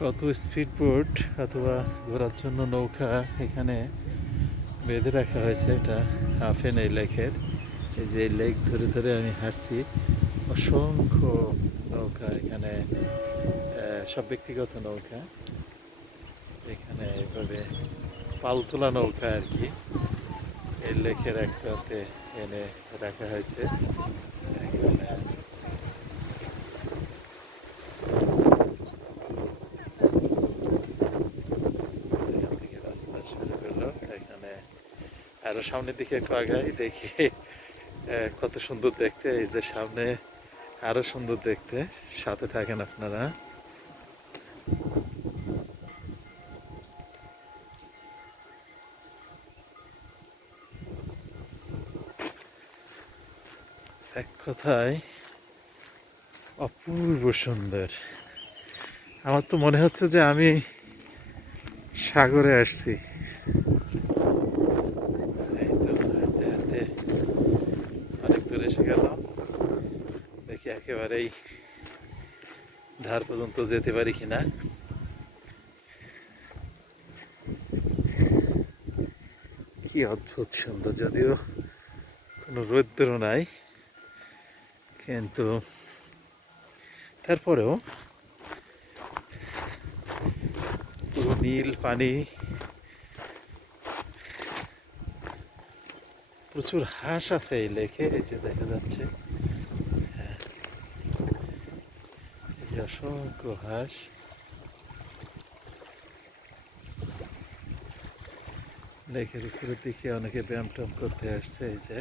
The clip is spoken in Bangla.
কত স্পিড বোট অথবা ঘোরার জন্য নৌকা এখানে বেঁধে রাখা হয়েছে, এটা হাফেন এই লেকের এই যে লেক ধরে ধরে আমি হাঁটছি, অসংখ্য নৌকা এখানে সব ব্যক্তিগত নৌকা। এখানে এভাবে পালতোলা নৌকা আর কি। এই লেকের একটাতে এনে রাখা হয়েছে এখানে এখান থেকে রাস্তা শুরু হলো এখানে আরও সামনের দিকে একটু আগাই দেখি কত সুন্দর দেখতে। এই যে সামনে আরও সুন্দর দেখতে। সাথে থাকেন আপনারা। এক কথায় অপূর্ব সুন্দর। আমার তো মনে হচ্ছে যে আমি সাগরে আসছি এই তো হাঁটতে হাঁটতে অনেক দূর এসে গেলাম দেখি একেবারেই ধার পর্যন্ত যেতে পারি কিনা। কি অদ্ভুত সুন্দর, যদিও কোনো রৌদ্র নাই, কিন্তু তারপরেও পুরো নীল পানি প্রচুর হাঁস আছে এই লেখে এই যে দেখা যাচ্ছে। হ্যাঁ। অসংখ্য হাঁস। লেখের উপরের দিকে অনেকে ব্যায়াম ট্যাম করতে আসছে, এই যে।